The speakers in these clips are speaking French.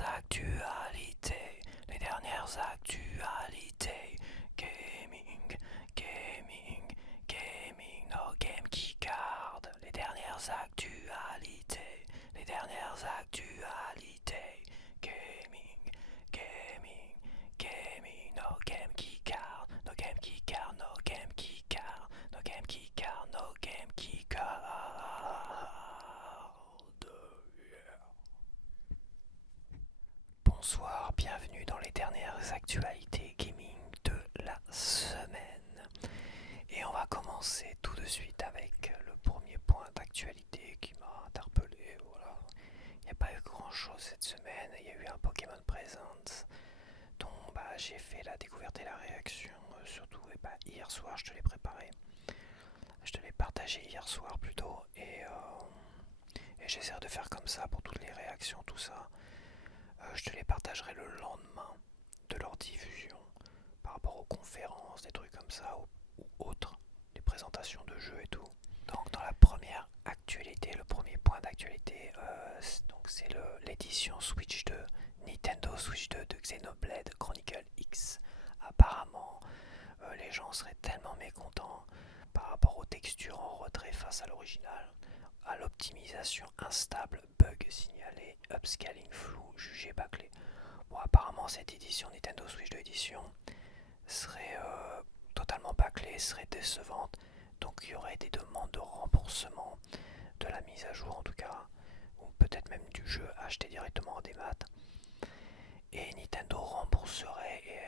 actualités, gaming, no game qui card, les dernières actualités, gaming, no game qui card, no game qui card, no game qui card, no game qui card, no game qui card. Bonsoir, bienvenue dans les dernières actualités gaming de la semaine. Et on va commencer tout de suite avec le premier point d'actualité qui m'a interpellé. Voilà. Il n'y a pas eu grand chose cette semaine. Il y a eu un Pokémon Presents dont j'ai fait la découverte et la réaction. Surtout hier soir, je te l'ai préparé. Je te l'ai partagé hier soir plutôt. Et j'essaierai de faire comme ça pour toutes les réactions, tout ça. Je te les partagerai le lendemain de leur diffusion par rapport aux conférences, des trucs comme ça ou autres, des présentations de jeux et tout. Donc dans la première actualité, le premier point d'actualité, c'est l'édition Switch 2, Nintendo Switch 2 de Xenoblade Chronicle X. Apparemment, les gens seraient tellement mécontents par rapport aux textures en retrait face à l'original, à l'optimisation instable, bug signalé, upscaling flou, jugé bâclé. Bon, apparemment cette édition Nintendo Switch 2 édition serait totalement bâclée, serait décevante, donc il y aurait des demandes de remboursement de la mise à jour en tout cas, ou peut-être même du jeu acheté directement en démat. Et Nintendo rembourserait, et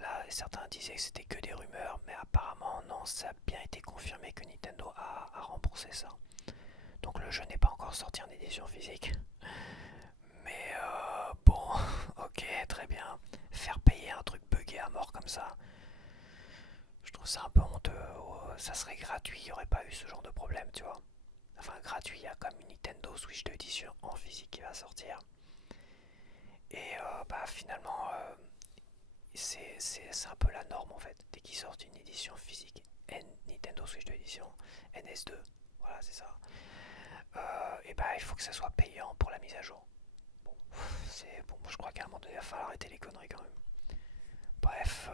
là certains disaient que c'était que des rumeurs, mais apparemment non, ça a bien été confirmé que Nintendo a remboursé ça. Donc le jeu n'est pas encore sorti en édition physique. Mais bon, ok, très bien. Faire payer un truc buggé à mort comme ça, je trouve ça un peu honteux. Ça serait gratuit, il n'y aurait pas eu ce genre de problème, tu vois. Enfin, gratuit, il y a comme une Nintendo Switch 2 édition en physique qui va sortir. Et finalement, c'est un peu la norme en fait. Dès qu'ils sortent une édition physique, Nintendo Switch 2 édition, NS2, voilà, c'est ça. Il faut que ça soit payant pour la mise à jour. Bon, je crois qu'à un moment donné, il va falloir arrêter les conneries quand même. Bref,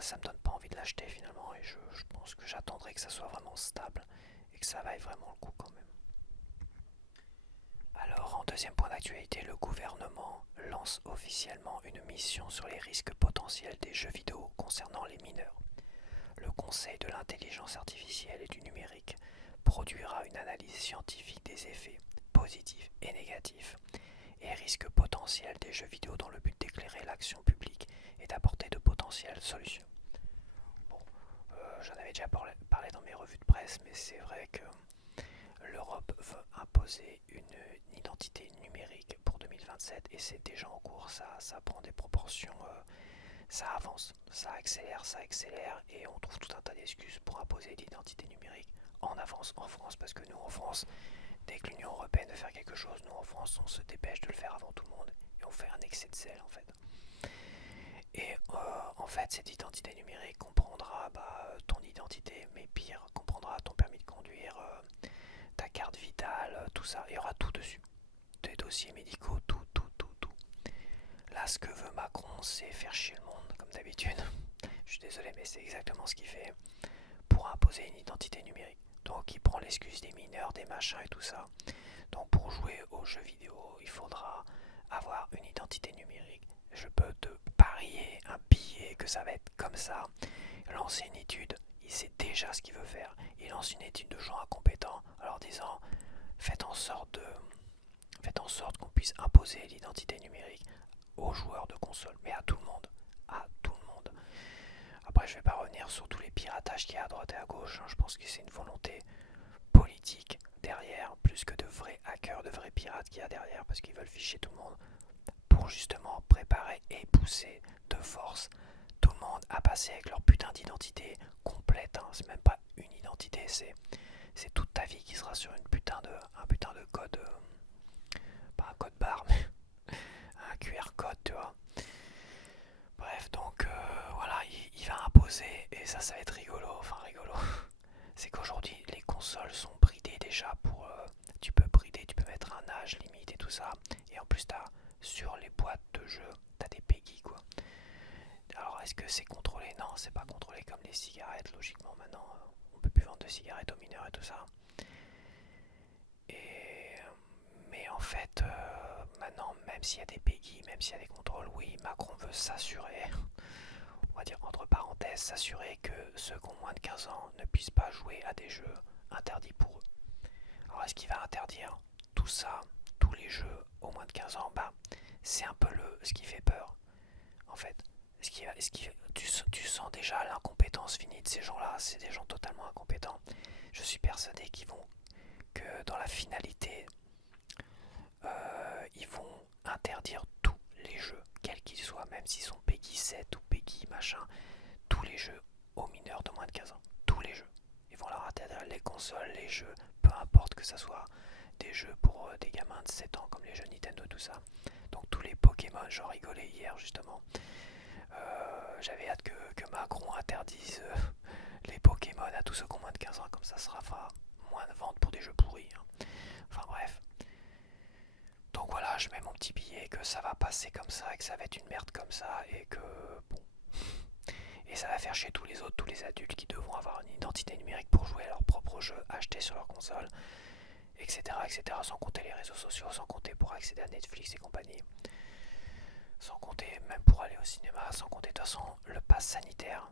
ça me donne pas envie de l'acheter finalement, et je pense que j'attendrai que ça soit vraiment stable et que ça vaille vraiment le coup quand même. Alors, en deuxième point d'actualité, le gouvernement lance officiellement une mission sur les risques potentiels des jeux vidéo concernant les mineurs. Le Conseil de l'intelligence artificielle et du numérique produira une analyse scientifique des effets positifs et négatifs et risques potentiels des jeux vidéo dans le but d'éclairer l'action publique et d'apporter de potentielles solutions. Bon, j'en avais déjà parlé dans mes revues de presse, mais c'est vrai que l'Europe veut imposer une identité numérique pour 2027 et c'est déjà en cours, ça prend des proportions, ça avance, ça accélère et on trouve tout un tas d'excuses pour imposer l'identité numérique en avance en France, parce que nous en France, dès que l'Union Européenne veut faire quelque chose, nous en France on se dépêche de le faire avant tout le monde et on fait un excès de zèle en fait. Et en fait cette identité numérique comprendra ton identité, mais pire, comprendra ton permis de conduire, ta carte vitale, tout ça, il y aura tout dessus. Des dossiers médicaux, tout. Là ce que veut Macron c'est faire chier le monde comme d'habitude. Je suis désolé mais c'est exactement ce qu'il fait pour imposer une identité numérique. Donc il prend l'excuse des mineurs, des machins et tout ça. Donc pour jouer aux jeux vidéo, il faudra avoir une identité numérique. Je peux te parier un billet que ça va être comme ça. Lancer une étude, il sait déjà ce qu'il veut faire. Il lance une étude de gens incompétents en leur disant faites en sorte qu'on puisse imposer l'identité numérique aux joueurs de console, mais à tout le monde. À tout le monde. Après, je vais pas revenir sur tous les piratages qu'il y a à droite et à gauche. Je pense que c'est une volonté politique derrière, plus que de vrais hackers, de vrais pirates qu'il y a derrière, parce qu'ils veulent ficher tout le monde pour justement préparer et pousser de force tout le monde à passer avec leur putain d'identité complète. C'est même pas une identité, c'est toute ta vie qui sera sur un putain de code, pas un code barre, mais un QR code, tu vois. Bref, donc voilà, il va imposer, et ça va être rigolo, c'est qu'aujourd'hui les consoles sont bridées déjà pour, tu peux brider, tu peux mettre un âge limite et tout ça, et en plus t'as sur les boîtes de jeux, t'as des PEGI quoi. Alors est-ce que c'est contrôlé? Non, c'est pas contrôlé comme les cigarettes, logiquement maintenant on peut plus vendre de cigarettes aux mineurs et tout ça. Et, mais en fait, maintenant, même s'il y a des PEGI, même s'il y a des contrôles, oui, Macron veut s'assurer, on va dire entre parenthèses, s'assurer que ceux qui ont moins de 15 ans ne puissent pas jouer à des jeux interdits pour eux. Alors est-ce qu'il va interdire tout ça, tous les jeux aux moins de 15 ans? Bah, c'est un peu ce qui fait peur, en fait. Tu sens déjà l'incompétence finie de ces gens-là, c'est des gens totalement incompétents. Je suis persuadé que dans la finalité, ils vont interdire tous les jeux, quels qu'ils soient, même s'ils sont PEGI 7 ou PEGI machin, tous les jeux aux mineurs de moins de 15 ans. Tous les jeux. Ils vont leur interdire les consoles, les jeux, peu importe que ça soit des jeux pour des gamins de 7 ans comme les jeux Nintendo, tout ça. Donc tous les Pokémon, j'en rigolais hier justement. J'avais hâte que Macron interdise les Pokémon à tous ceux qui ont moins de 15 ans, comme ça sera moins de ventes pour des jeux pourris. Hein. Enfin bref. Donc voilà, je mets mon petit billet que ça va passer comme ça et que ça va être une merde comme ça et que bon. Et ça va faire chier tous les autres, tous les adultes qui devront avoir une identité numérique pour jouer à leurs propres jeux achetés sur leur console, etc., etc. Sans compter les réseaux sociaux, sans compter pour accéder à Netflix et compagnie. Sans compter même pour aller au cinéma, sans compter de toute façon le pass sanitaire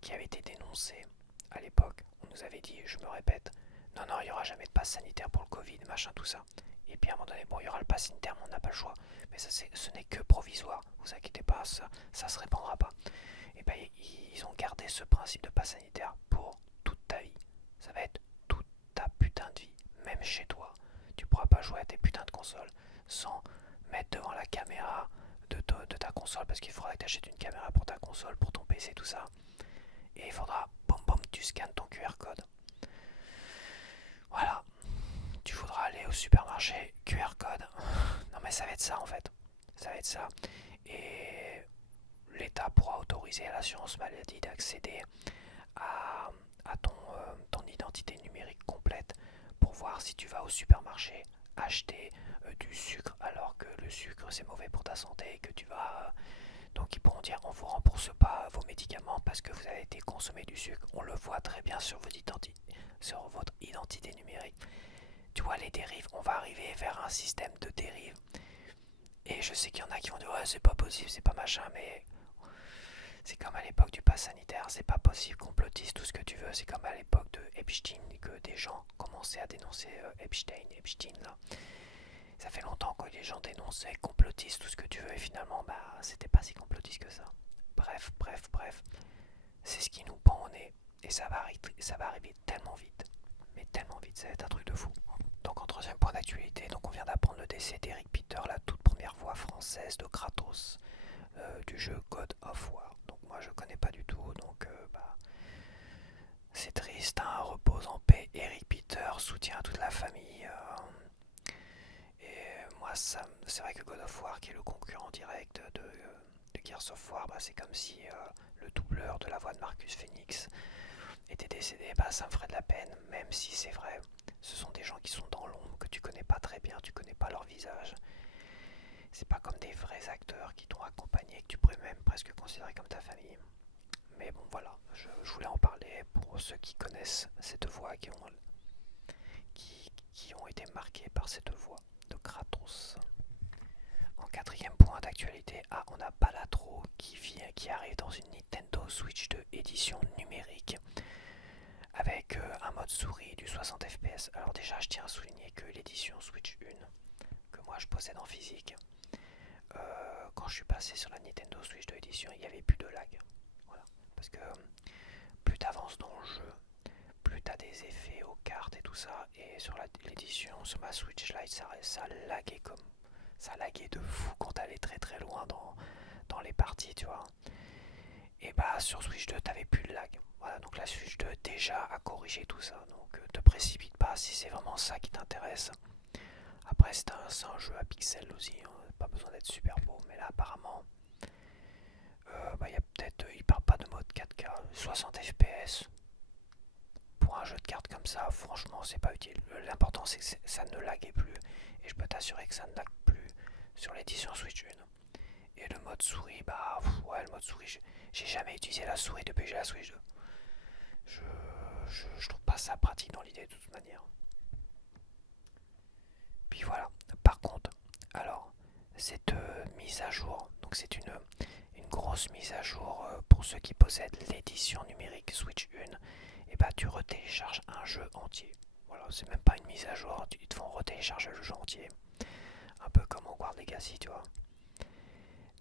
qui avait été dénoncé à l'époque. On nous avait dit, je me répète, non, il n'y aura jamais de pass sanitaire pour le Covid, machin, tout ça. Et puis à un moment donné, bon, il y aura le pass sanitaire, mais on n'a pas le choix. Mais ça, ce n'est que provisoire, vous inquiétez pas, ça se répandra pas. Et bien, ils ont gardé ce principe de pass sanitaire pour toute ta vie. Ça va être toute ta putain de vie, même chez toi. Tu pourras pas jouer à tes putains de consoles sans mettre devant la caméra de ta console, parce qu'il faudra que tu achètes une caméra pour ta console, pour ton PC, tout ça. Et il faudra, tu scannes ton QR code. Voilà. Tu voudras aller au supermarché, QR code. Non mais ça va être ça en fait. Ça va être ça. Et l'État pourra autoriser à l'assurance maladie d'accéder à ton identité numérique complète pour voir si tu vas au supermarché acheter du sucre alors que le sucre c'est mauvais pour ta santé et que tu vas... donc ils pourront dire on vous rembourse pas vos médicaments parce que vous avez été consommé du sucre. On le voit très bien sur votre identité numérique. Tu vois les dérives, on va arriver vers un système de dérive. Et je sais qu'il y en a qui vont dire ouais c'est pas possible, c'est pas machin, mais c'est comme à l'époque du pass sanitaire, c'est pas possible, complotiste, tout ce que tu veux. C'est comme à l'époque de Epstein que des gens commençaient à dénoncer Epstein là. Ça fait longtemps que les gens dénonçaient complotiste, tout ce que tu veux, et finalement bah c'était pas si complotiste que ça. Bref, c'est ce qui nous pend au nez, et ça va arriver tellement vite, mais tellement vite, ça va être un truc de fou. Donc en troisième point d'actualité, donc on vient d'apprendre le décès d'Eric Peter, la toute première voix française de Kratos du jeu God of War. Donc moi je connais pas du tout, donc c'est triste, hein, repose en paix Eric Peter, soutien à toute la famille. Et moi c'est vrai que God of War qui est le concurrent direct de Gears of War, c'est comme si le doubleur de la voix de Marcus Phoenix était décédé, ça me ferait de la peine, même si c'est vrai, ce sont des gens qui sont dans l'ombre, que tu connais pas très bien, tu connais pas leur visage. C'est pas comme des vrais acteurs qui t'ont accompagné, que tu pourrais même presque considérer comme ta famille. Mais bon voilà, je voulais en parler pour ceux qui connaissent cette voix, qui ont été marqués par cette voix de Kratos. En quatrième point d'actualité, on a Balatro qui arrive dans une Nintendo Switch 2 édition numérique avec un mode souris du 60 fps. Alors déjà je tiens à souligner que l'édition Switch 1 que moi je possède en physique, quand je suis passé sur la Nintendo Switch 2 édition, il n'y avait plus de lag. Voilà. Parce que plus t'avances dans le jeu, plus t'as des effets aux cartes et tout ça. Et sur l'édition, sur ma Switch Lite, ça laguait de fou quand t'allais très très loin dans les parties, tu vois. Et sur Switch 2, t'avais plus de lag. Voilà, donc la Switch 2 déjà a corrigé tout ça. Donc te précipite pas si c'est vraiment ça qui t'intéresse. Après c'est un jeu à pixels aussi, hein, pas besoin d'être super beau, mais là apparemment y a peut-être, il parle pas de mode 4K, 60 fps. Pour un jeu de cartes comme ça, franchement c'est pas utile. L'important c'est que ça ne laguait plus, et je peux t'assurer que ça ne lague plus sur l'édition Switch 1. Et le mode souris, ouais, le mode souris, j'ai jamais utilisé la souris depuis que j'ai la Switch 2. Je trouve pas ça pratique dans l'idée de toute manière. Puis voilà. Par contre, alors, cette mise à jour, donc c'est une grosse mise à jour pour ceux qui possèdent l'édition numérique Switch 1, et bah tu retélécharges un jeu entier. Voilà, c'est même pas une mise à jour, ils te font retélécharger le jeu entier. Un peu comme Hogwarts Legacy, tu vois.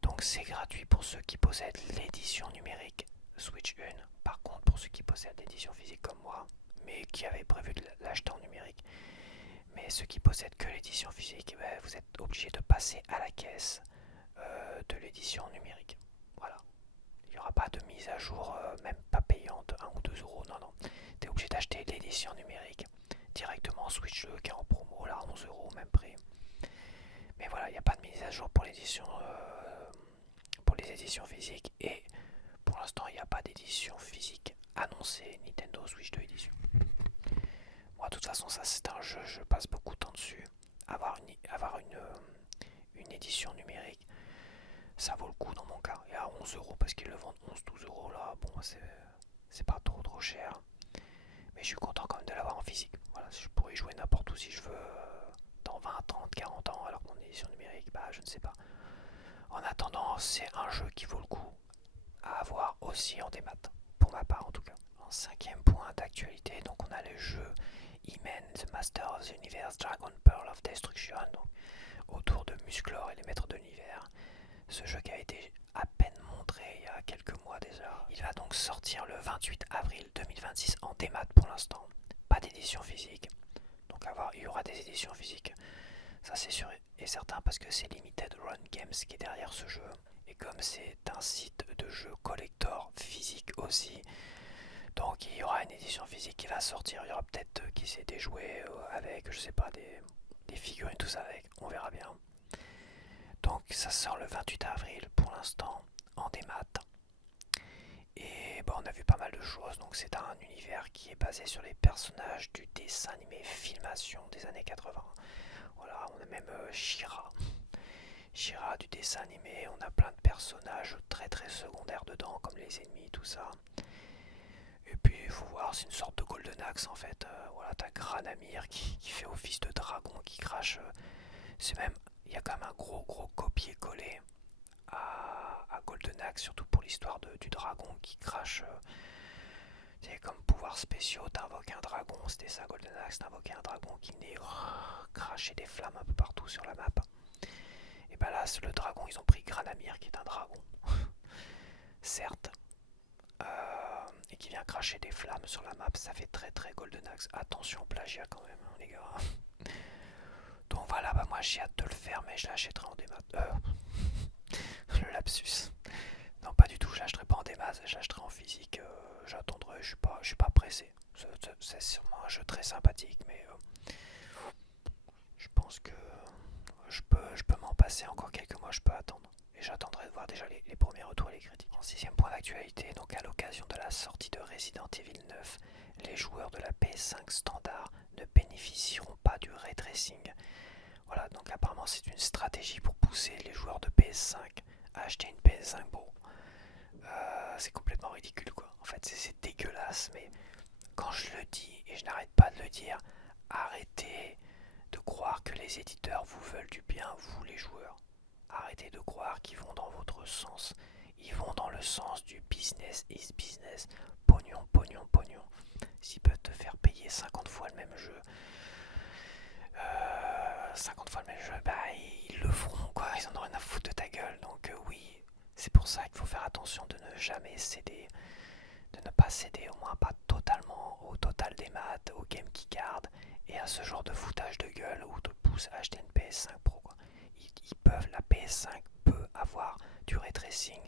Donc c'est gratuit pour ceux qui possèdent l'édition numérique Switch 1. Par contre, pour ceux qui possèdent l'édition physique comme moi, mais qui avaient prévu de l'acheter en numérique, mais ceux qui possèdent que l'édition physique, vous êtes obligé de passer à la caisse de l'édition numérique. Voilà. Il n'y aura pas de mise à jour, même pas payante, 1 ou 2 euros. Non, non. Tu es obligé d'acheter l'édition numérique directement Switch 2 qui est en promo, là, 11 euros, même prix. Mais voilà, il n'y a pas de mise à jour pour l'édition, pour les éditions physiques. Et pour l'instant, il n'y a pas d'édition physique annoncée Nintendo Switch 2 édition. Moi, de toute façon, ça c'est un jeu, je passe beaucoup de temps dessus. Avoir une édition numérique, ça vaut le coup dans mon cas. Et à 11 euros, parce qu'ils le vendent 11-12 euros là, bon, c'est pas trop cher. Mais je suis content quand même de l'avoir en physique. Voilà, je pourrais jouer n'importe où si je veux, dans 20, 30, 40 ans, alors que mon édition numérique, je ne sais pas. En attendant, c'est un jeu qui vaut le coup à avoir aussi en démat, pour ma part en tout cas. En cinquième point d'actualité, donc on a le jeu He-Man The Master of the Universe Dragon Pearl of Destruction, donc autour de Musclor et les maîtres de l'univers. Ce jeu qui a été à peine montré il y a quelques mois déjà. Il va donc sortir le 28 avril 2026 en démat pour l'instant. Pas d'édition physique. Donc il y aura des éditions physiques. Ça c'est sûr et certain parce que c'est Limited Run Games qui est derrière ce jeu. Et comme c'est un site de jeux collector physique aussi, donc il y aura une édition physique qui va sortir. Il y aura peut-être qui sait des jouets avec, je sais pas, des figurines, tout ça avec. On verra bien. Donc ça sort le 28 avril pour l'instant en démat. Et on a vu pas mal de choses. Donc c'est un univers qui est basé sur les personnages du dessin animé Filmation des années 80. Voilà, on a même She-Ra. She-Ra du dessin animé. On a plein de personnages très secondaires dedans, comme les ennemis, tout ça. Et puis il faut voir, c'est une sorte de Golden Axe en fait. Voilà, t'as Granamir qui fait office de dragon, qui crache. C'est même, il y a quand même un gros copier-coller à Golden Axe, surtout pour l'histoire du dragon qui crache. C'est comme pouvoir spéciaux, t'invoques un dragon, c'était ça Golden Axe, t'invoquais un dragon qui venait cracher des flammes un peu partout sur la map. Et là, le dragon, ils ont pris Granamir qui est un dragon, certes, et qui vient cracher des flammes sur la map, ça fait très Golden Axe. Attention plagiat quand même, hein, les gars. Donc voilà, moi j'ai hâte de le faire, mais je l'achèterai en démat. Le lapsus. Non, pas du tout, je l'achèterai pas en démat, je l'achèterai en physique. J'attendrai, je suis pas pressé. C'est sûrement un jeu très sympathique, mais je pense que je peux m'en passer encore quelques mois, je peux attendre. Et j'attendrai de voir déjà les premiers retours et les critiques. En sixième point d'actualité, donc à l'occasion de la sortie de Resident Evil 9, les joueurs de la PS5 standard ne bénéficieront pas du ray tracing. Voilà, donc apparemment c'est une stratégie pour pousser les joueurs de PS5 à acheter une PS5. Bon, c'est complètement ridicule quoi. En fait, c'est dégueulasse, mais quand je le dis et je n'arrête pas de le dire, arrêtez de croire que les éditeurs vous veulent du bien, vous les joueurs. Arrêtez de croire qu'ils vont dans votre sens. Ils vont dans le sens du business is business. Pognon. S'ils peuvent te faire payer 50 fois le même jeu, 50 fois le même jeu, ils le feront quoi. Ils en ont rien à foutre de ta gueule. Donc oui, c'est pour ça qu'il faut faire attention de ne jamais céder. De ne pas céder, au moins pas totalement, au total des maths, au game qui garde et à ce genre de foutage de gueule où te pousse à acheter une PS5 Pro quoi. La PS5 peut avoir du ray tracing,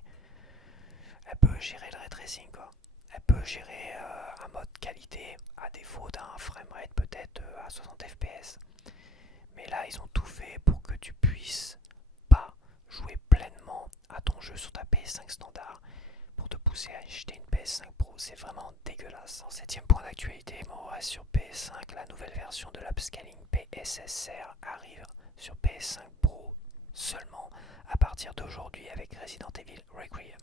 elle peut gérer le ray tracing quoi. Elle peut gérer un mode qualité à défaut d'un framerate peut-être à 60 fps. Mais là ils ont tout fait pour que tu puisses pas jouer pleinement à ton jeu sur ta PS5 standard pour te pousser à acheter une PS5 Pro, c'est vraiment dégueulasse. En septième point d'actualité, on reste sur PS5, la nouvelle version de l'upscaling PSSR arrive sur PS5 Pro seulement à partir d'aujourd'hui avec Resident Evil Requiem.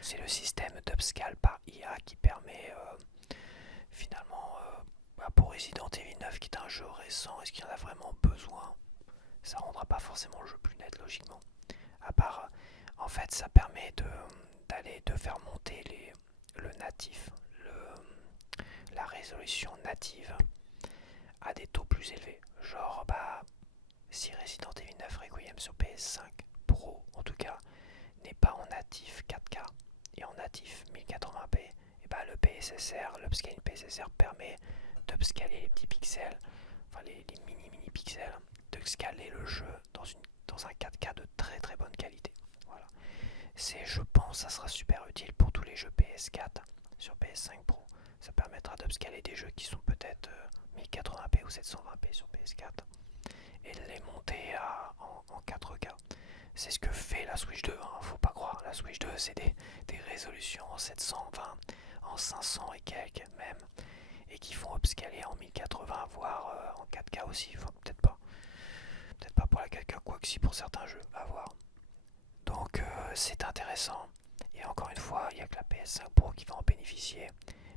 C'est le système d'upscale par IA qui permet finalement pour Resident Evil 9 qui est un jeu récent, est-ce qu'il y en a vraiment besoin? Ça rendra pas forcément le jeu plus net logiquement. À part, en fait ça permet de faire monter le natif, la résolution native à des taux plus élevés. Genre si Resident Evil 9 Requiem sur PS5 Pro en tout cas n'est pas en natif 4K et en natif 1080p, et le PSSR, l'upscaling PSSR permet d'upscaler les petits pixels, enfin les mini pixels, de scaler le jeu dans un 4K de très très bonne qualité. Voilà. Je pense, ça sera super utile pour tous les jeux PS4 sur PS5 Pro. Ça permettra d'upscaler des jeux qui sont peut-être 1080p ou 720p sur PS4 et de les monter en 4K. C'est ce que fait la Switch 2, hein, faut pas croire. La Switch 2, c'est des résolutions en 720, en 500 et quelques même, et qui font upscaler en 1080, voire en 4K aussi. Enfin, peut-être pas. Peut-être pas pour la 4K, quoique si pour certains jeux, à voir. Donc c'est intéressant. Et encore une fois, il n'y a que la PS5 Pro qui va en bénéficier.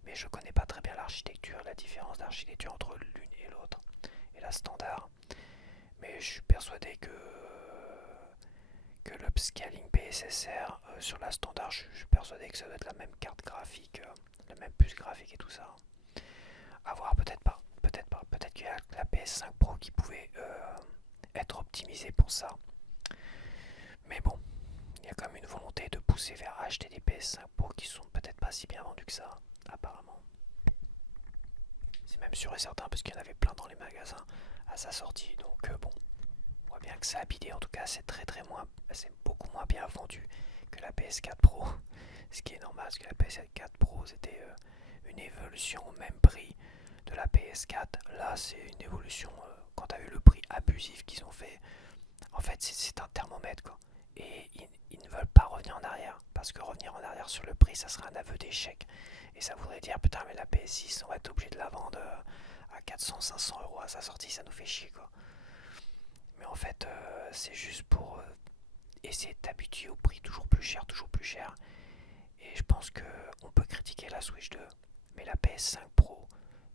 Mais je connais pas très bien l'architecture, la différence d'architecture entre l'une et l'autre, et la standard. Mais je suis persuadé que l'upscaling PSSR sur la standard, je suis persuadé que ça doit être la même carte graphique, la même puce graphique et tout ça. À voir, peut-être pas, peut-être pas. Peut-être qu'il y a la PS5 Pro qui pouvait être optimisée pour ça. Mais bon, il y a quand même une volonté de pousser vers acheter des PS5 Pro qui sont peut-être pas si bien vendus que ça, apparemment. C'est même sûr et certain parce qu'il y en avait plein dans les magasins à sa sortie, donc bon. On voit bien que ça a bidé, en tout cas c'est c'est beaucoup moins bien vendu que la PS4 Pro, ce qui est normal parce que la PS4 Pro c'était une évolution au même prix de la PS4. Là c'est une évolution, quand tu as vu le prix abusif qu'ils ont fait, en fait c'est un thermomètre quoi. Et ils ne veulent pas revenir en arrière, parce que revenir en arrière sur le prix ça serait un aveu d'échec. Et ça voudrait dire putain mais la PS6 on va être obligé de la vendre à 400-500 euros à sa sortie, ça nous fait chier quoi. Mais en fait, c'est juste pour essayer de t'habituer au prix toujours plus cher, toujours plus cher. Et je pense qu'on peut critiquer la Switch 2, mais la PS5 Pro,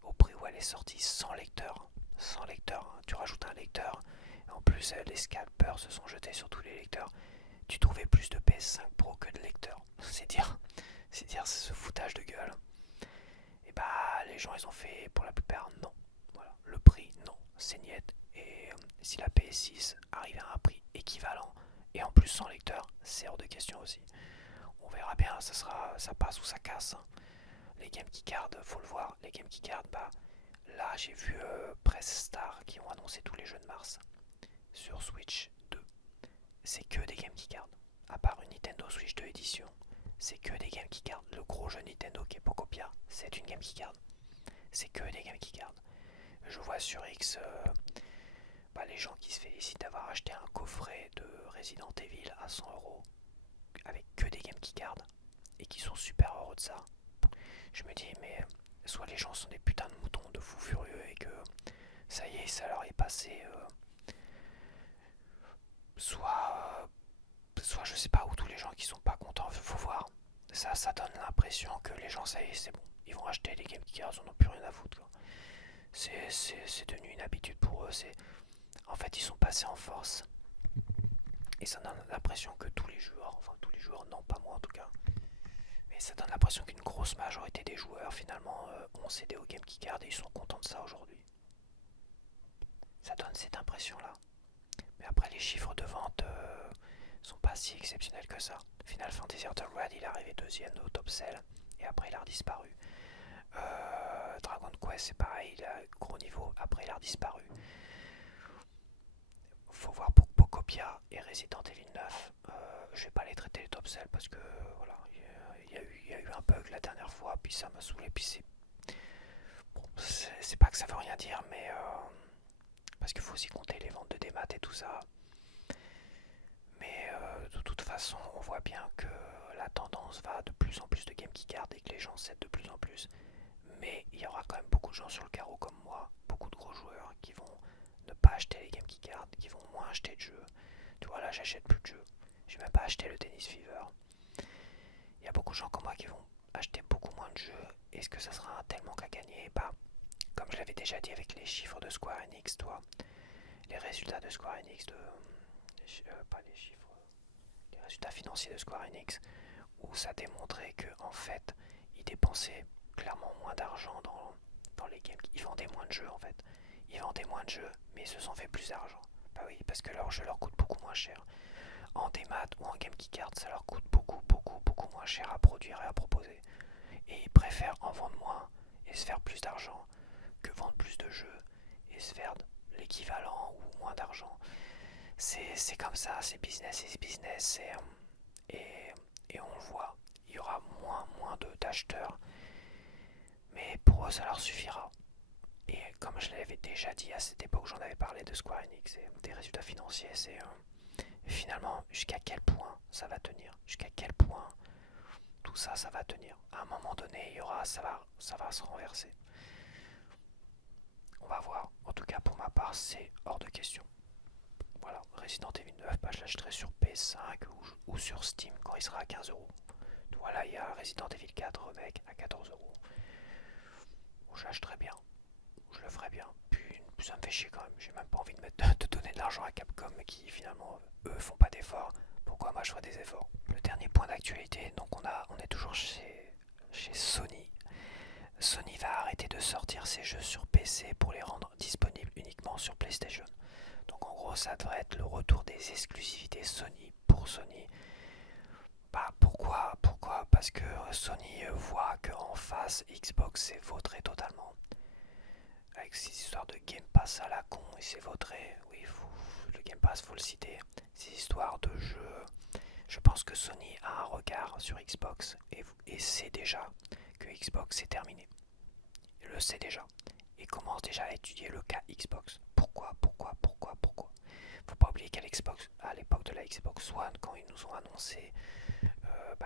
au prix où elle est sortie sans lecteur, hein, tu rajoutes un lecteur, et en plus les scalpers se sont jetés sur tous les lecteurs, tu trouvais plus de PS5 Pro que de lecteurs. C'est dire ce foutage de gueule. Et les gens ils ont fait pour la plupart non. Voilà, le prix non, c'est niet. Et si la PS6 arrive à un prix équivalent et en plus sans lecteur, c'est hors de question aussi. On verra bien, ça passe ou ça casse. Hein. Les Game Keycard, faut le voir. Les Game Keycard, là j'ai vu Press Star qui ont annoncé tous les jeux de mars sur Switch 2. C'est que des Game Keycard. À part une Nintendo Switch 2 édition, c'est que des Game Keycard. Le gros jeu Nintendo qui est Pocopia, c'est une Game Keycard. C'est que des Game Keycard. Je vois sur X les gens qui se félicitent d'avoir acheté un coffret de Resident Evil à 100 euros avec que des Game Keycard et qui sont super heureux de ça. Je me dis mais soit les gens sont des putains de moutons de fous furieux et que ça y est, ça leur est passé, soit je sais pas, ou tous les gens qui sont pas contents, faut voir. Ça donne l'impression que les gens, ça y est, c'est bon, ils vont acheter les Game Keycards, ils n'en ont plus rien à foutre quoi. C'est devenu une habitude pour eux, en fait ils sont passés en force. Et ça donne l'impression que tous les joueurs, non pas moi en tout cas, mais ça donne l'impression qu'une grosse majorité des joueurs finalement ont cédé au Game Keycard et ils sont contents de ça aujourd'hui. Ça donne cette impression là. Mais après les chiffres de vente sont pas si exceptionnels que ça. Final Fantasy Red il est arrivé deuxième au top sell et après il a redisparu. Dragon Quest c'est pareil, il a gros niveau, après il a redisparu. Faut voir pour Pocopia et Resident Evil 9. Je vais pas les traiter les top sell parce que voilà, il y a eu un bug la dernière fois, puis ça m'a saoulé, puis c'est pas que ça veut rien dire, mais parce qu'il faut aussi compter les ventes de démat et tout ça. Mais de toute façon, on voit bien que la tendance va de plus en plus de Game Keycard et que les gens cèdent de plus en plus. Mais il y aura quand même beaucoup de gens sur le carreau comme moi, beaucoup de gros joueurs qui vont ne pas acheter les Game Keycard, qui vont moins acheter de jeux. Tu vois, là, j'achète plus de jeux. J'ai même pas acheté le Tennis Fever. Il y a beaucoup de gens comme moi qui vont acheter beaucoup moins de jeux. Est-ce que ça sera un tel manque à gagner? Bah, comme je l'avais déjà dit avec les chiffres de Square Enix, toi, les résultats de Square Enix, pas les chiffres, les résultats financiers de Square Enix, où ça démontrait que en fait, ils dépensaient clairement moins d'argent dans les games. Ils vendaient moins de jeux en fait. Ils vendaient moins de jeux, mais ils se sont fait plus d'argent. Bah oui, parce que leurs jeux leur coûtent beaucoup moins cher. En démat ou en game keycard, ça leur coûte beaucoup moins cher à produire et à proposer. Et ils préfèrent en vendre moins et se faire plus d'argent que vendre plus de jeux et se faire l'équivalent ou moins d'argent. C'est comme ça, c'est business, c'est business. Et, et on le voit, il y aura moins d'acheteurs, mais pour eux ça leur suffira. Et comme je l'avais déjà dit à cette époque, j'en avais parlé de Square Enix et des résultats financiers, c'est finalement jusqu'à quel point ça va tenir, jusqu'à quel point tout ça, ça va tenir. À un moment donné, il y aura, ça va se renverser. On va voir. En tout cas, pour ma part, c'est hors de question. Voilà, Resident Evil 9, bah, je l'achèterai sur PS5 ou sur Steam quand il sera à 15€. Voilà, il y a Resident Evil 4 remake à 14€. Je l'achèterai bien, je le ferai bien. Puis ça me fait chier quand même, j'ai même pas envie de donner de l'argent à Capcom qui finalement, eux, font pas d'efforts. Pourquoi moi je ferais des efforts? Le dernier point d'actualité, donc on est toujours chez Sony. Sony va arrêter de sortir ses jeux sur PC pour les rendre disponibles uniquement sur PlayStation. Donc en gros ça devrait être le retour des exclusivités Sony pour Sony. Bah pourquoi? Parce que Sony voit qu'en face Xbox s'est vautré totalement. Avec ces histoires de Game Pass à la con, il s'est vautré. Oui, le Game Pass faut le citer. Ces histoires de jeux. Je pense que Sony a un regard sur Xbox et sait déjà que Xbox c'est terminé. Il le sait déjà. Et commence déjà à étudier le cas Xbox. Pourquoi? Faut pas oublier qu'à l'époque de la Xbox One, quand ils nous ont annoncé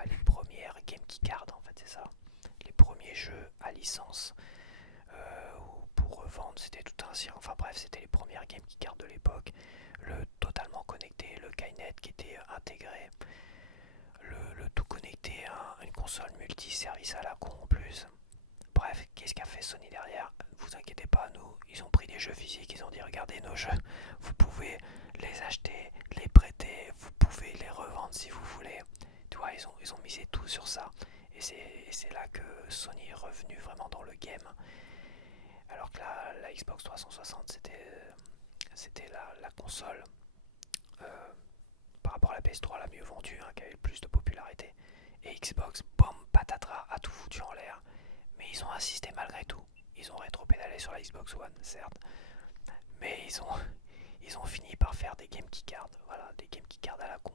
les premières Game Keycard, en fait c'est ça, les premiers jeux à licence pour revendre, c'était tout un cirque. Enfin bref, c'était les premières Game Keycard de l'époque, le totalement connecté, le Skynet qui était intégré, le tout connecté à une console multi-service à la con en plus. Bref, qu'est-ce qu'a fait Sony derrière? Vous inquiétez pas, nous, ils ont pris des jeux physiques, ils ont dit regardez nos jeux, vous pouvez les acheter, les prêter, vous pouvez les revendre si vous voulez. Tu vois, ils ont misé tout sur ça. Et c'est là que Sony est revenu vraiment dans le game. Alors que la Xbox 360, c'était la console par rapport à la PS3 la mieux vendue, hein, qui avait le plus de popularité. Et Xbox, boum, patatras, a tout foutu en l'air. Mais ils ont insisté malgré tout. Ils ont rétro-pédalé sur la Xbox One, certes. Mais ils ont fini par faire des Game Keycard. Voilà, des Game Keycard à la con.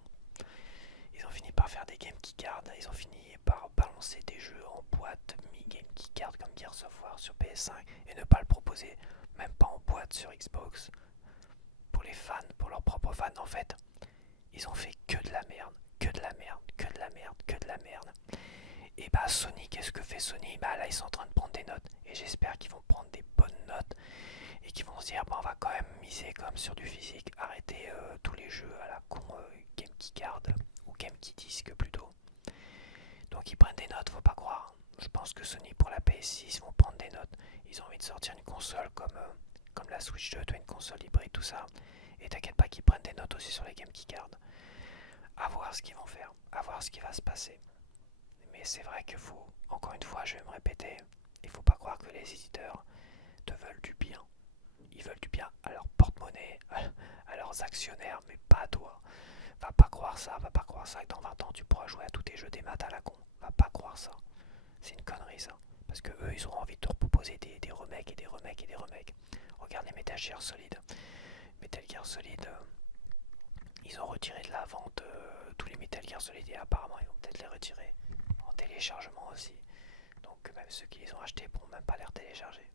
Ils ont fini par faire des Game Keycard. Ils ont fini par balancer des jeux en boîte mi-Game Keycard comme Gears of War sur PS5 et ne pas le proposer, même pas en boîte sur Xbox. Pour les fans, pour leurs propres fans, en fait, ils ont fait que de la merde. Que de la merde, que de la merde, que de la merde. Et bah Sony, qu'est-ce que fait Sony? Bah là ils sont en train de prendre des notes et j'espère qu'ils vont prendre des bonnes notes et qu'ils vont se dire bah on va quand même miser comme sur du physique, arrêter tous les jeux à la con Game Key Card ou Game Key Disc plutôt. Donc ils prennent des notes, faut pas croire. Je pense que Sony pour la PS6 vont prendre des notes. Ils ont envie de sortir une console comme la Switch 2, une console hybride, tout ça. Et t'inquiète pas qu'ils prennent des notes aussi sur les Game Key Card. À voir ce qu'ils vont faire, à voir ce qui va se passer. Mais c'est vrai qu'il faut, encore une fois, je vais me répéter, il faut pas croire que les éditeurs te veulent du bien. Ils veulent du bien à leur porte-monnaie, à leurs actionnaires, mais pas à toi. Va pas croire ça que dans 20 ans tu pourras jouer à tous tes jeux des maths à la con. Va pas croire ça. C'est une connerie ça. Parce que eux, ils auront envie de te proposer des remakes et des remakes et des remakes. Regarde les Metal Gear Solid. Metal Gear Solid, ils ont retiré de la vente tous les Metal Gear Solid et apparemment ils vont peut-être les retirer en téléchargement aussi. Donc même ceux qui les ont achetés pourront même pas les télécharger.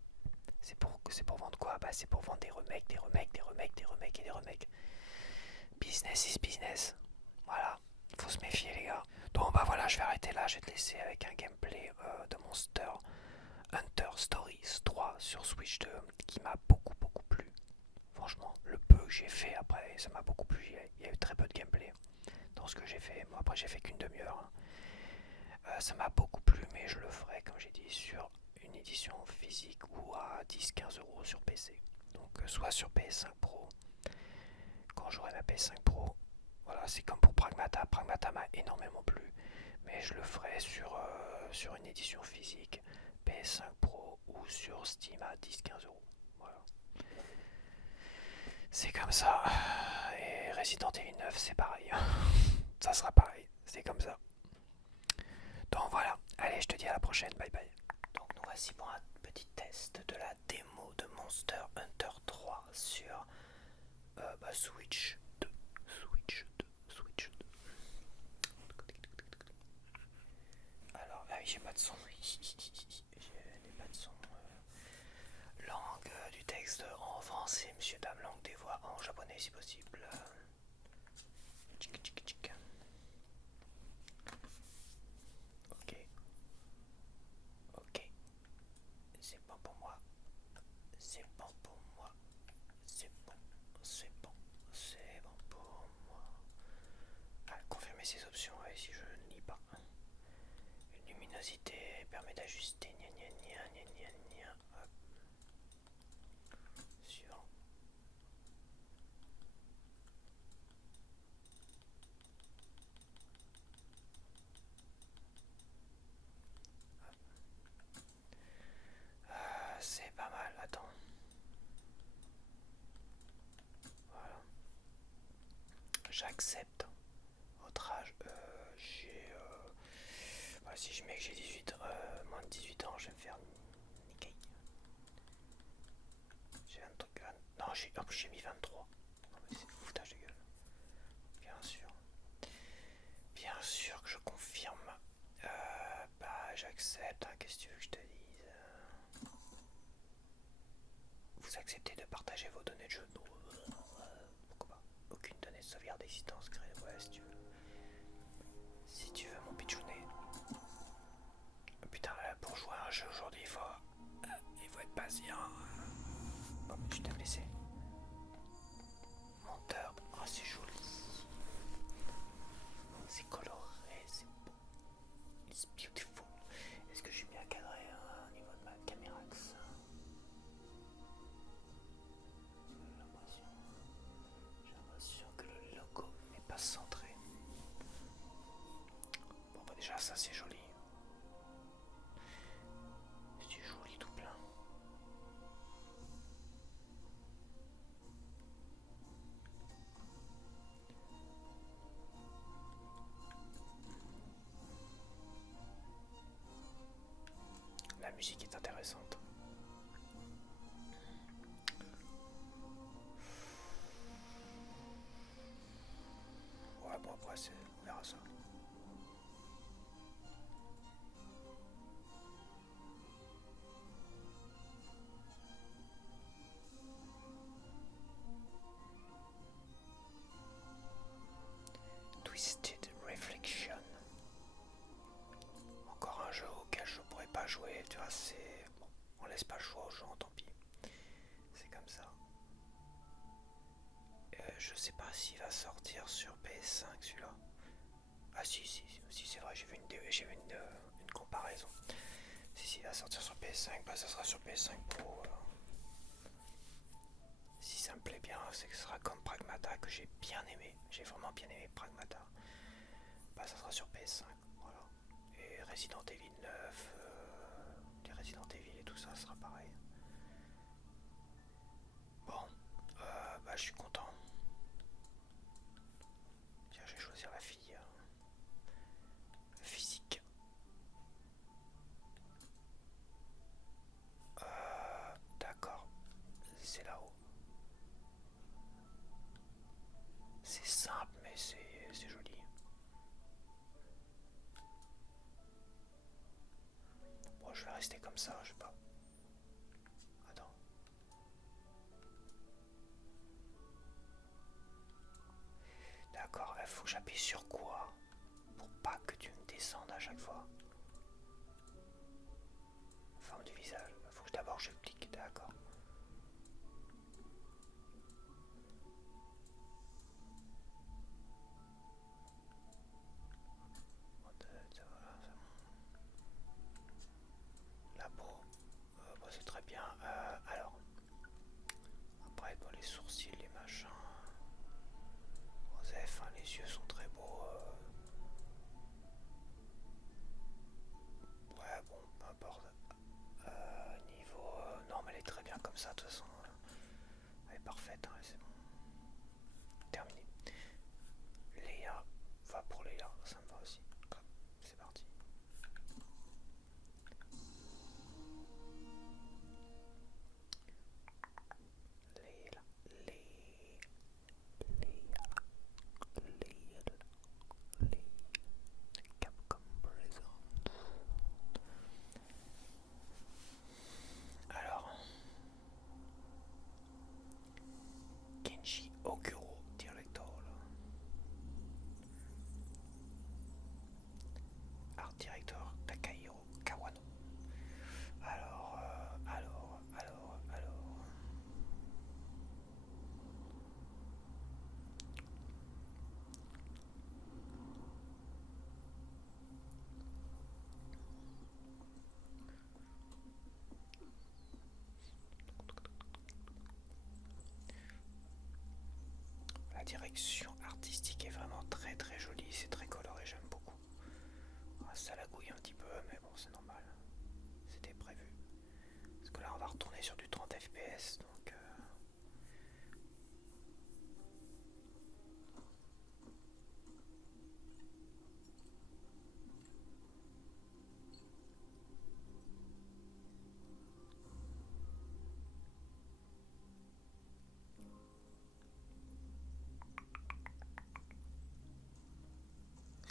C'est pour vendre quoi? Bah c'est pour vendre des remakes, des remakes, des remakes, des remakes et des remakes. Business is business. Voilà, faut se méfier les gars. Donc bah voilà, je vais arrêter là, je vais te laisser avec un gameplay de Monster Hunter Stories 3 sur Switch 2 qui m'a beaucoup plu. Franchement, le peu que j'ai fait après, ça m'a beaucoup plu. Il y a eu très fait. Bon, après j'ai fait qu'une demi-heure. Hein. Ça m'a beaucoup plu, mais je le ferai, comme j'ai dit, sur une édition physique ou à 10-15 € sur PC. Donc soit sur PS5 Pro, quand j'aurai ma PS5 Pro. Voilà, c'est comme pour Pragmata. Pragmata m'a énormément plu, mais je le ferai sur une édition physique PS5 Pro ou sur Steam à 10-15 €. Voilà. C'est comme ça. Et Resident Evil 9, c'est pareil. Ça sera pareil. C'est comme ça. Donc voilà. Allez, je te dis à la prochaine. Bye bye. Donc nous voici pour un petit test de la démo de Monster Hunter 3 sur Switch 2. Switch 2. Switch 2. Alors, ah oui, j'ai pas de son. Je n'ai pas de son. Langue du texte en français, monsieur, dame, langue des voix en japonais si possible. Tchic, tchic, tchic. Ok. Ok. C'est bon pour moi. C'est bon pour moi. C'est bon. C'est bon. C'est bon pour moi. Confirmer ces options, et si je ne lis pas. Une luminosité permet d'ajuster. Gna gna gna gna gna gna. Hop. Suivant. C'est pas mal, attends. Voilà. J'accepte votre âge. Voilà, si je mets que j'ai 18, moins de 18 ans, je vais me faire niquer. J'ai 23. Non, j'ai mis 23. Non, mais c'est foutage de gueule. Bien sûr. Bien sûr que je confirme. J'accepte. Hein, qu'est-ce que tu veux que je te dise? Vous acceptez de partager vos données de jeu? Non. Pourquoi pas? Aucune donnée de sauvegarde d'existence créée. Ouais, si tu veux. Si tu veux, mon pitchounet. Putain, là, pour jouer à un jeu aujourd'hui, il faut être patient. Bon, je t'ai blessé. Monteur. Oh, c'est joli. C'est coloré, c'est beau. It's beautiful. Est-ce que je suis bien cadré au niveau de ma camérax? J'ai l'impression que le logo n'est pas centré. Bon, bah déjà, ça c'est joli. C'est joli tout plein. La musique est intéressante. Ouais, bon, après, on verra ça. Twisted Reflection. Encore un jeu auquel je pourrais pas jouer, tu vois, c'est... Bon, on laisse pas le choix aux gens, tant pis. C'est comme ça. Je sais pas s'il va sortir sur PS5 celui-là. Ah si c'est vrai, j'ai vu une comparaison. Si il va sortir sur PS5, bah ça sera sur PS5 Pro. Si ça me plaît bien, c'est que ce sera comme Pragmata que j'ai bien aimé. J'ai vraiment bien aimé Pragmata. Bah ça sera sur PS5, voilà. Et Resident Evil 9, les Resident Evil et tout ça sera pareil. Bon, bah je suis content. Tiens, je vais choisir la fille. Physique. D'accord. C'est là-haut. C'est simple, mais c'est joli. Bon, je vais rester comme ça, je sais pas. Attends. D'accord, il faut que j'appuie sur quoi pour pas que tu me descendes à chaque fois? Forme du visage. Il faut que d'abord je clique, d'accord. direction artistique est vraiment très très jolie, c'est très coloré, j'aime beaucoup. Ça lagouille un petit peu, mais bon, c'est normal. C'était prévu. Parce que là, on va retourner sur du 30 fps, donc...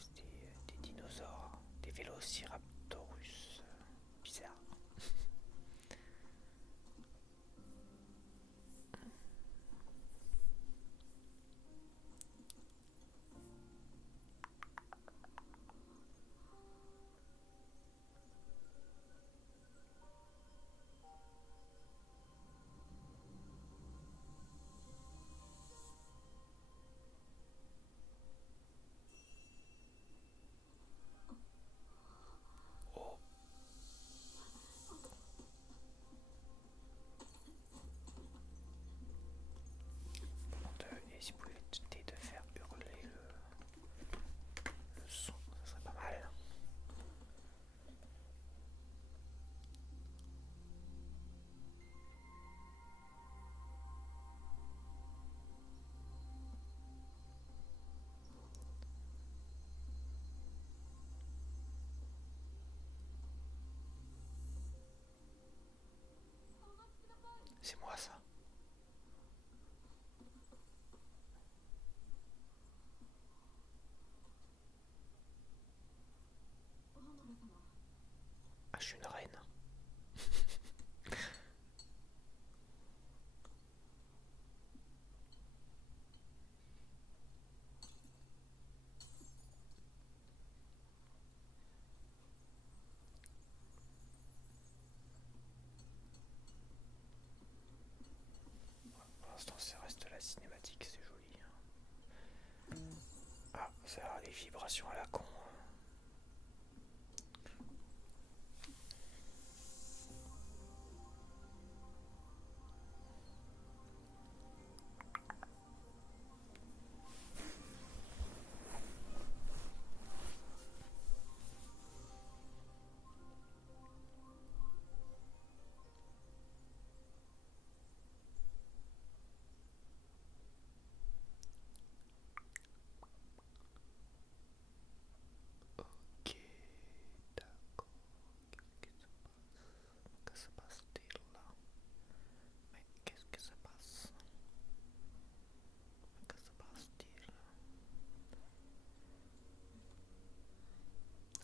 C'était des dinosaures, des vélociraptorus bizarres. Oh, et si vous pouvez tenter de faire hurler le son, ça serait pas mal. C'est moi ça. Ah, je suis une reine. Pour l'instant, ça reste la cinématique, c'est joli. Ah, ça a des vibrations à la con. Ok, d'accord. Qu'est-ce que se passe-t-il là? Mais qu'est-ce que se passe? Que se passe-t-il?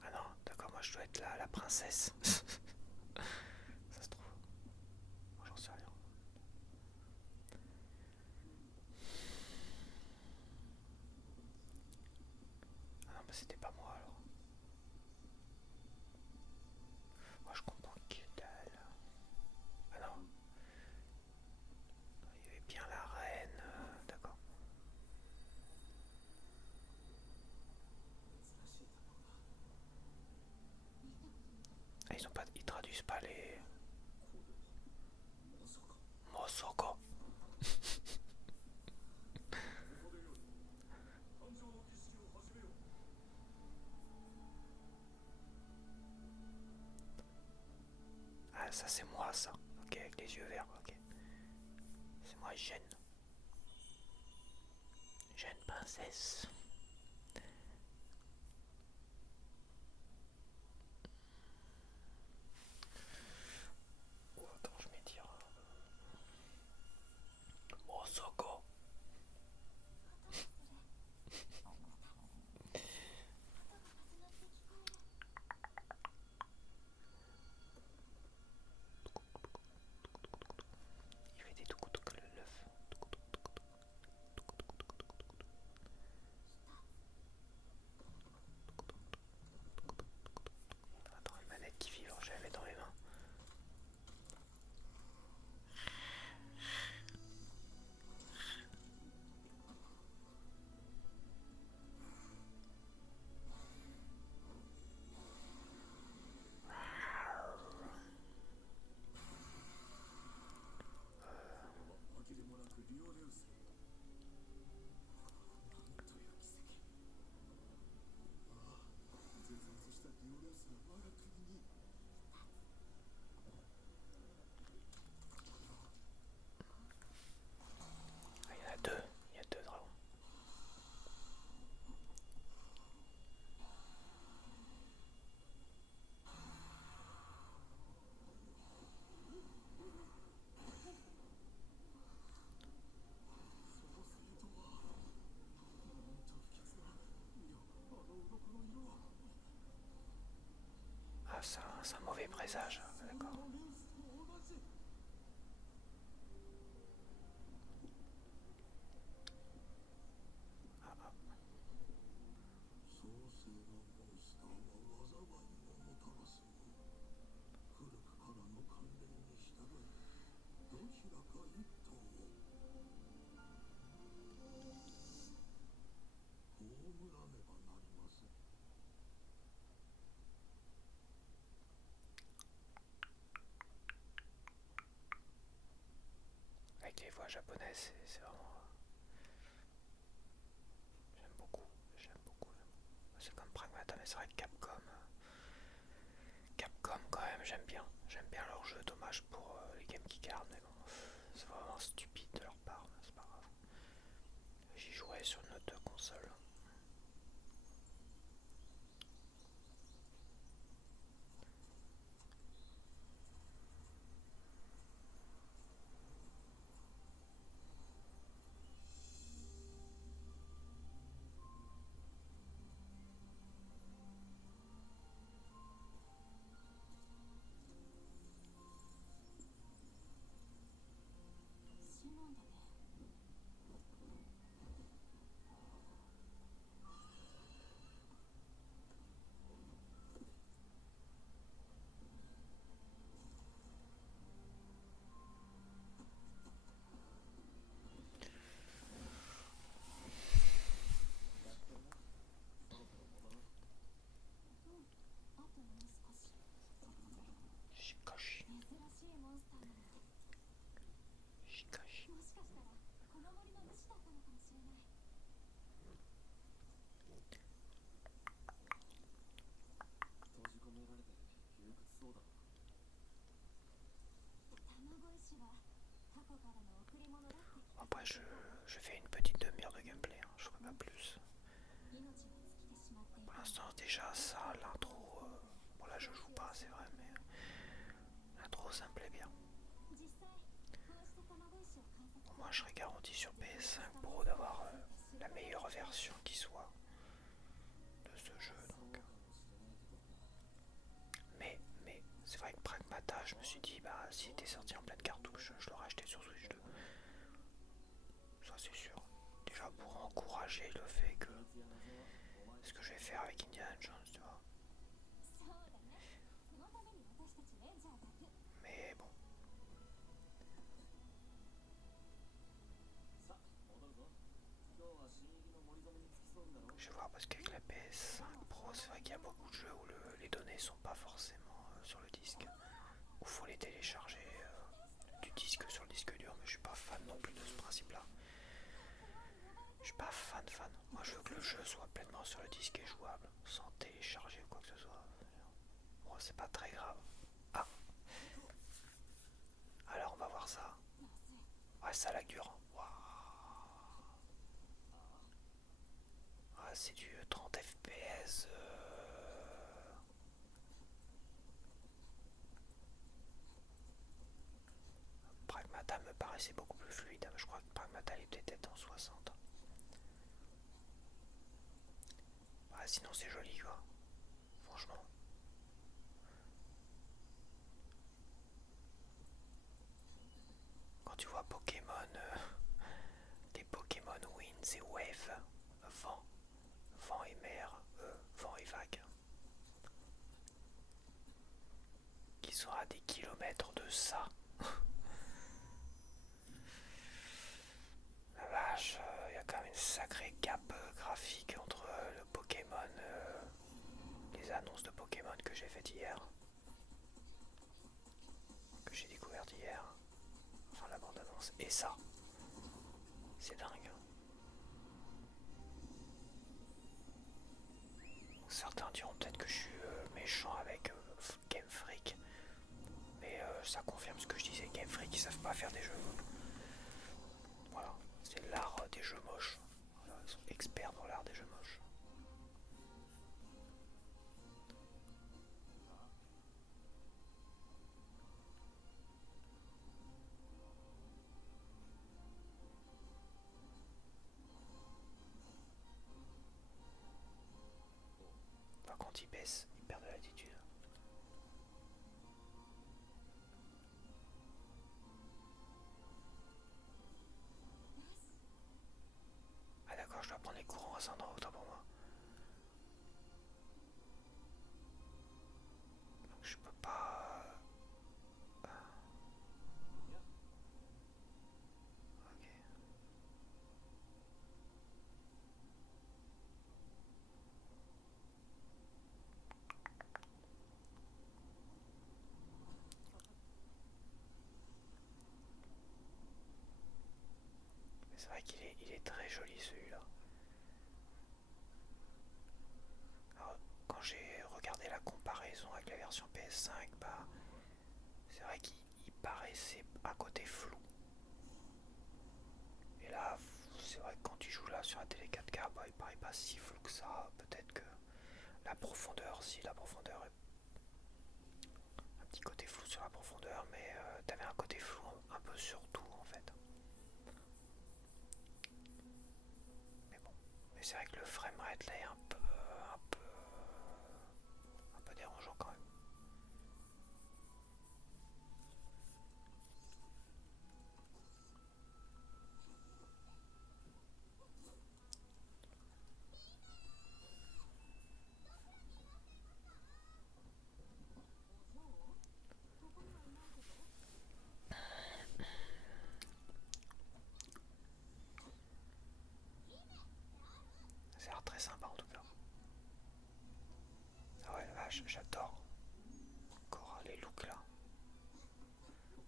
Ah non, d'accord, moi je dois être la princesse. Ça se trouve. Moi j'en sais rien. Ah non, mais c'était pas moi alors. Moi je comprends que dalle. Ah non, il y avait bien la reine. D'accord. Ah, ils ont pas, ils traduisent pas les Mosoko. Ah, ça c'est moi ça. Ok, avec les yeux verts, ok. C'est moi, Jeanne. Jeanne princesse. Oh, attends, je m'étire. Mosoko. Il fait des tout que le l'œuf. présage, d'accord. Ah, ah. Avec les voix japonaises, c'est vraiment... J'aime beaucoup, j'aime beaucoup. C'est comme Pragmata, mais c'est vrai que Capcom quand même, j'aime bien. J'aime bien leur jeu, dommage pour les Game Keycard, mais bon, c'est vraiment stupide de leur part, mais c'est pas grave. J'y jouais sur une autre console. Shikashi. Shikashi. Après, je fais une petite demi-heure de gameplay, hein, je ferai pas plus. Pour l'instant, déjà, ça, l'intro. Bon, là, je joue pas, c'est vrai, mais l'intro, ça me plaît bien. Au moins, je serai garanti sur PS5 Pro d'avoir la meilleure version qui soit de ce jeu. Donc. Mais c'est vrai que Pragmata, je me suis dit, bah, s'il était sorti en pleine cartouche, je l'aurais acheté sur Switch 2. Ça, c'est sûr. Déjà pour encourager le fait que ce que je vais faire avec Indiana Jones, tu vois. Mais bon. Je vais voir parce qu'avec la PS5 Pro, c'est vrai qu'il y a beaucoup de jeux où les données sont pas forcément sur le disque. Où faut les télécharger du disque sur le disque dur, mais je suis pas fan non plus de ce principe-là. Je suis pas fan. Moi je veux que le jeu soit pleinement sur le disque et jouable, sans télécharger ou quoi que ce soit. Bon, c'est pas très grave. Ah, alors on va voir ça. Ouais, ça lag dur. Wow. Ah, c'est du 30 FPS. Pragmata me paraissait beaucoup plus fluide. Je crois que Pragmata il était en 60. Ah, sinon c'est joli quoi. Franchement. Quand tu vois Pokémon, des Pokémon Winds et Wave, vent et mer, vent et vague, qui sont à des kilomètres de ça. La vache, il y a quand même une sacrée gap graphique entre le Pokémon, les annonces de Pokémon que j'ai faites hier, que j'ai découvert hier, enfin la bande annonce, et ça. C'est dingue. Certains diront peut-être que je suis méchant avec Game Freak, mais ça confirme ce que je disais. Game Freak, ils savent pas faire des jeux. Voilà, c'est l'art des jeux moches. Voilà, ils sont experts dans l'art des jeux moches. Par contre, ils baissent, ils perdent de l'attitude. ascendant, autant pour moi. Donc je peux pas... Ok. Mais c'est vrai il est très joli celui-là. Alors, quand j'ai regardé la comparaison avec la version PS5, bah, c'est vrai qu'il paraissait à côté flou. Et là, c'est vrai que quand tu joues là sur la télé 4K, bah, il paraît pas si flou que ça. Peut-être que la profondeur, si la profondeur est un petit côté flou sur la profondeur, mais t'avais un côté flou un peu sur tout en fait. Mais bon, mais c'est vrai que le framerate là est un peu dérangeant quand même. Ça a l'air très sympa en tout cas. Ah ouais, la vache, j'adore encore les looks là.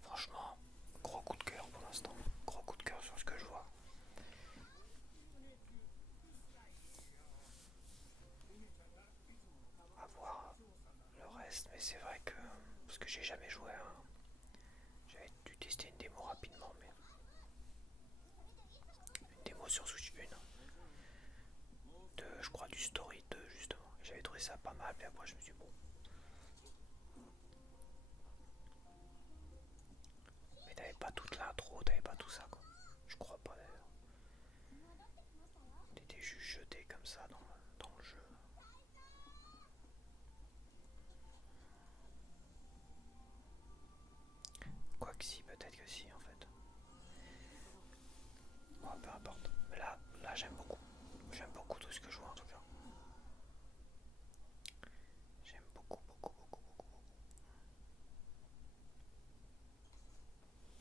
Franchement, gros coup de cœur pour l'instant. Gros coup de cœur sur ce que je vois. À voir le reste, mais c'est vrai que parce que j'ai jamais joué, hein, j'avais dû tester une démo rapidement, mais une démo sur Switch 1 de, je crois, du Story 2 justement. J'avais trouvé ça pas mal, mais après je me suis dit bon. Mais t'avais pas toute l'intro, t'avais pas tout ça quoi. Je crois pas d'ailleurs. T'étais juste jeté comme ça dans le jeu. Quoique si, peut-être que si en fait. Bon, peu importe. Mais là j'aime beaucoup. J'aime beaucoup tout ce que je vois en tout cas. J'aime beaucoup, beaucoup, beaucoup, beaucoup, beaucoup.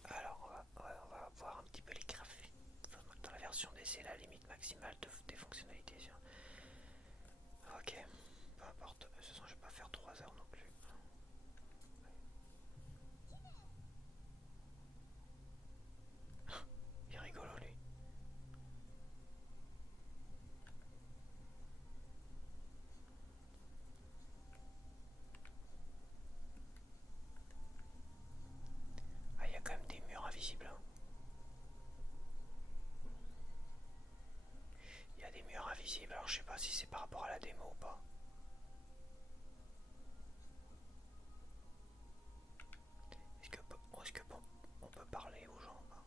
Alors on va voir un petit peu les graphiques. Dans la version d'essai, la limite maximale des fonctionnalités. Ok, peu importe. De toute façon, je vais pas faire 3 heures non plus. Il est rigolo lui. Ah, il y a quand même des murs invisibles. Hein. Il y a des murs invisibles, alors je sais pas si c'est par rapport à la démo ou pas. Est-ce que bon, on peut parler aux gens hein.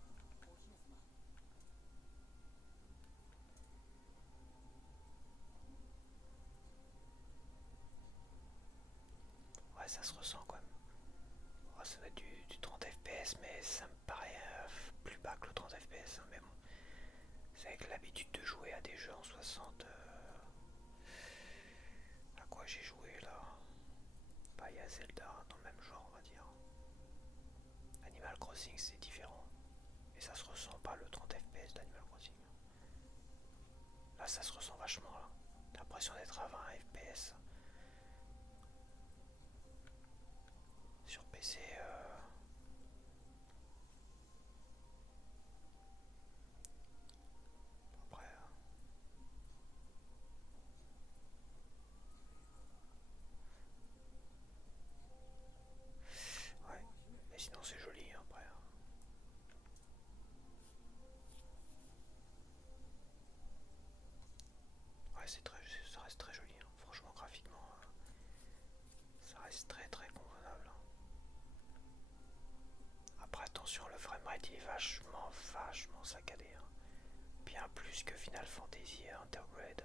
Ouais, ça se ressent quand même. Ouais, ça va être du 30 FPS, mais ça me paraît plus bas que le 30 FPS. Hein, mais bon, c'est avec l'habitude de jouer à des jeux en 60. À quoi j'ai joué là? Bah, il y a Zelda dans le même genre, on va dire. Animal Crossing, c'est différent. Et ça se ressent pas le 30 FPS d'Animal Crossing. Là, ça se ressent vachement là. T'as l'impression d'être à 20 FPS. Sur PC, après. Ouais. Mais sinon, c'est joli hein, après. Ouais, ça reste très joli. Hein. Franchement, graphiquement, ça reste très très convenable. Hein. Après, attention, le framerate il est vachement saccadé. Hein. Bien plus que Final Fantasy Intergrade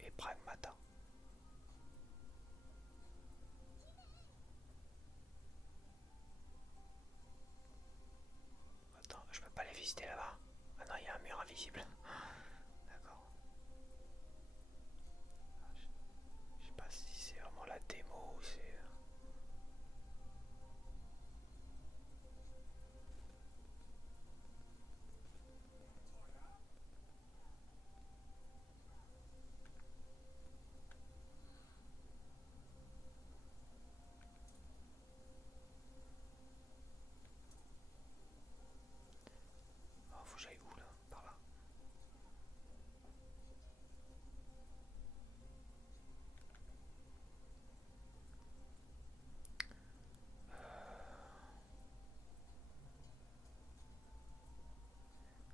et Pragmata. Attends, je peux pas les visiter là-bas. Ah non, il y a un mur invisible. visible. D'accord. Je sais pas si c'est vraiment la démo ou c'est... Oh, faut que j'aille où là? Par là.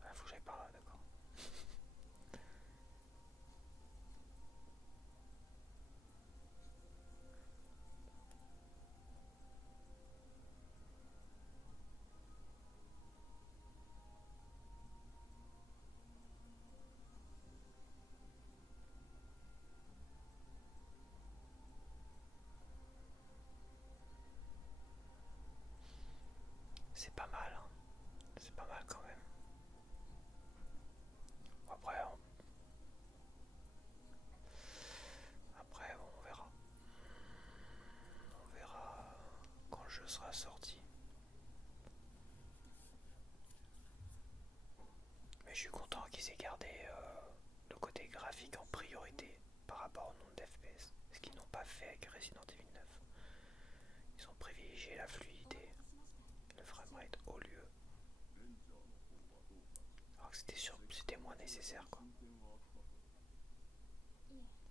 Ah, faut que j'aille par là, d'accord. C'est pas mal, hein. C'est pas mal quand même. Après, après on verra. On verra quand le jeu sera sorti. Mais je suis content qu'ils aient gardé le côté graphique en priorité par rapport au nombre d'FPS. Ce qu'ils n'ont pas fait avec Resident Evil 9. Ils ont privilégié la fluidité, le framerate au lieu. Alors que c'était moins nécessaire quoi.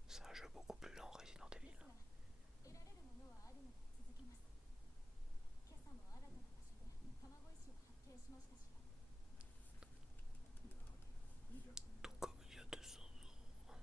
C'est un jeu beaucoup plus lent Resident Evil. Tout comme il y a 200 ans.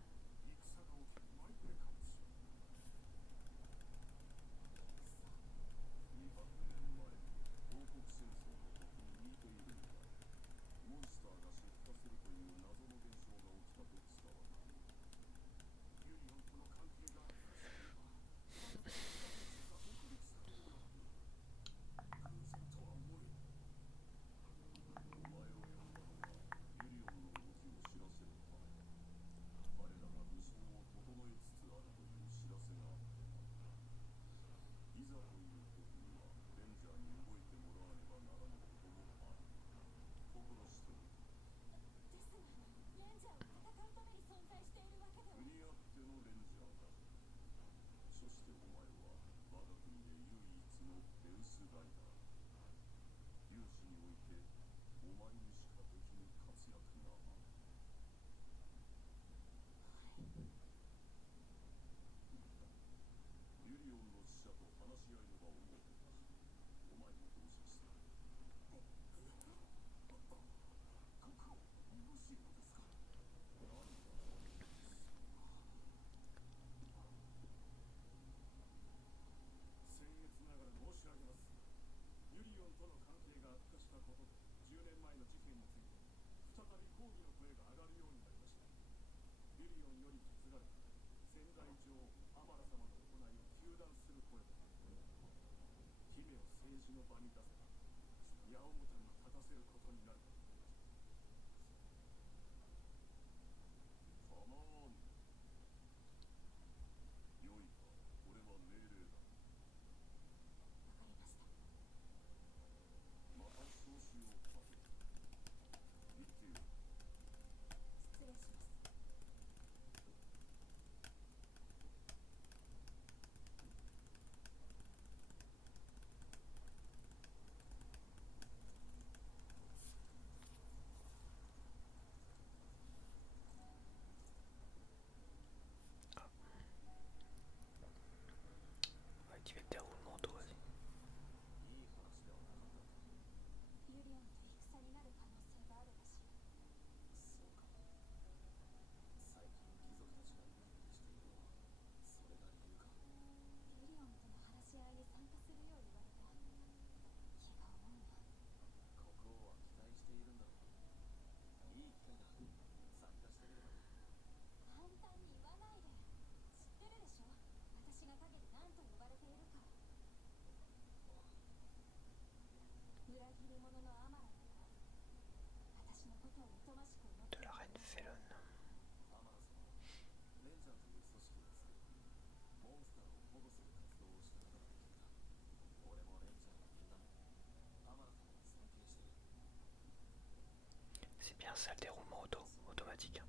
c'est le déroulement automatique.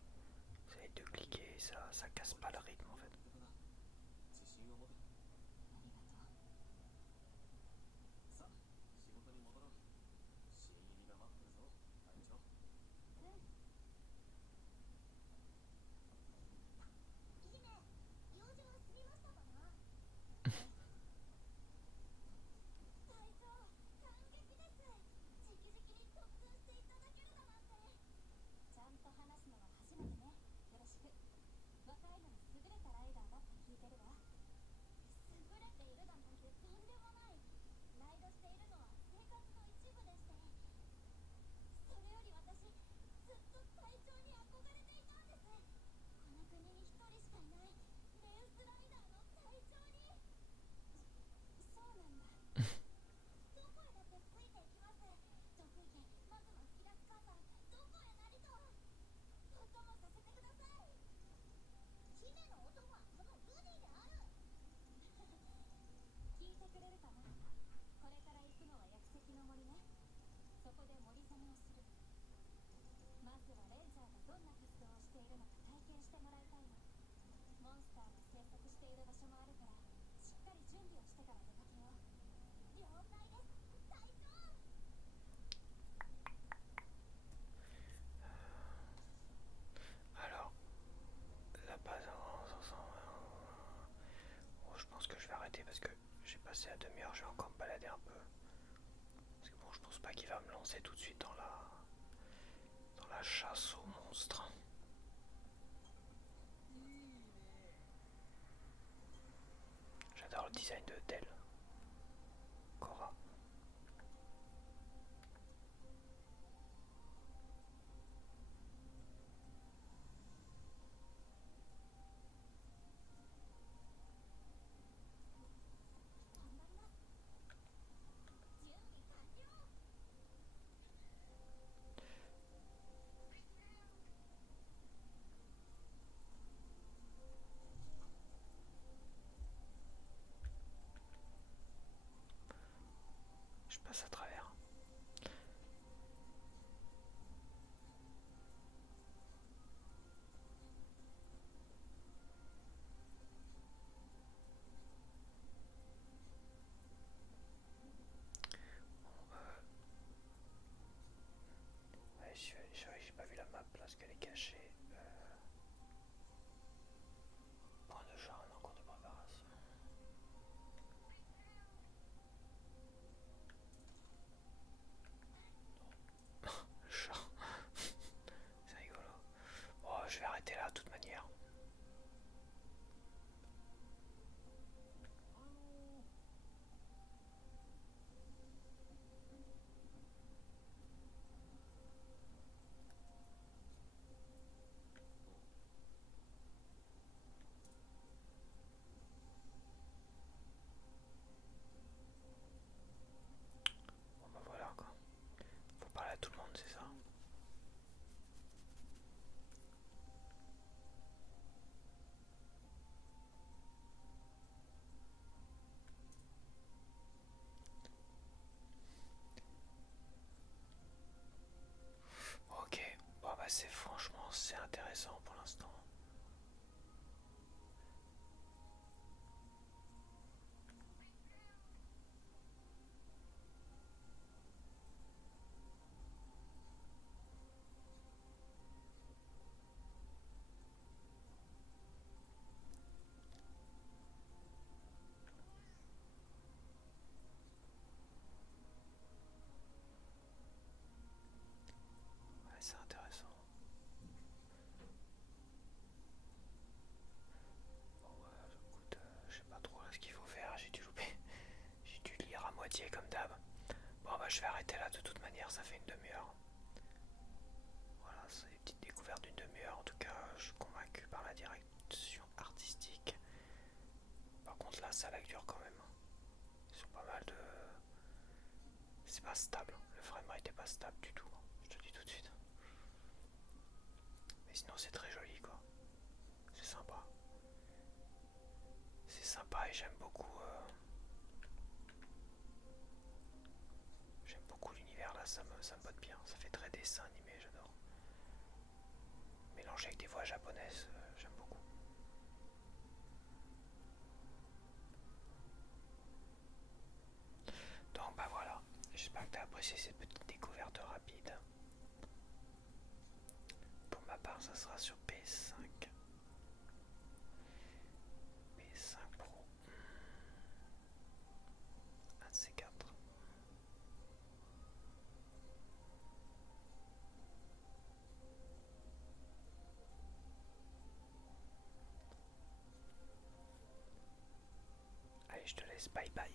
J'essaie de cliquer, ça casse pas le rythme en fait. Alors, la base je pense que je vais arrêter parce que j'ai passé la demi-heure, je vais encore me balader un peu. Parce que bon, je pense pas qu'il va me lancer tout de suite dans la chasse aux monstres. J'adore le design de Dell. Cora. Je passe à travers. Ouais, j'ai pas vu la map parce qu'elle est cachée. Point de char en cours de préparation. Le chat. C'est rigolo. Bon, je vais arrêter là de toute manière. Bon bah voilà quoi. Faut parler à tout le monde, c'est ça. Ok, bon bah c'est intéressant pour l'instant. Ouais, c'est intéressant. Bon ouais, écoute, je sais pas trop là ce qu'il faut faire, j'ai dû louper. J'ai dû lire à moitié comme d'hab. Bon bah je vais arrêter là de toute manière, ça fait une demi-heure. Voilà, c'est des petites découvertes d'une demi-heure. En tout cas, je suis convaincu par la direction artistique. Par contre là, ça lag dure quand même. Ils sont pas mal de... C'est pas stable, le framerate est pas stable du tout, je te le dis tout de suite. Mais sinon c'est très joli quoi. C'est sympa. C'est sympa et j'aime beaucoup... J'aime beaucoup l'univers là, ça me botte bien. Ça fait très dessin animé, j'adore. mélangé avec des voix japonaises, j'aime beaucoup. Donc bah voilà, j'espère que tu as apprécié cette petite découverte rapide. Pour ma part, ça sera sur PS5. PS5 Pro. Un de ces quatre. Allez, je te laisse, bye bye.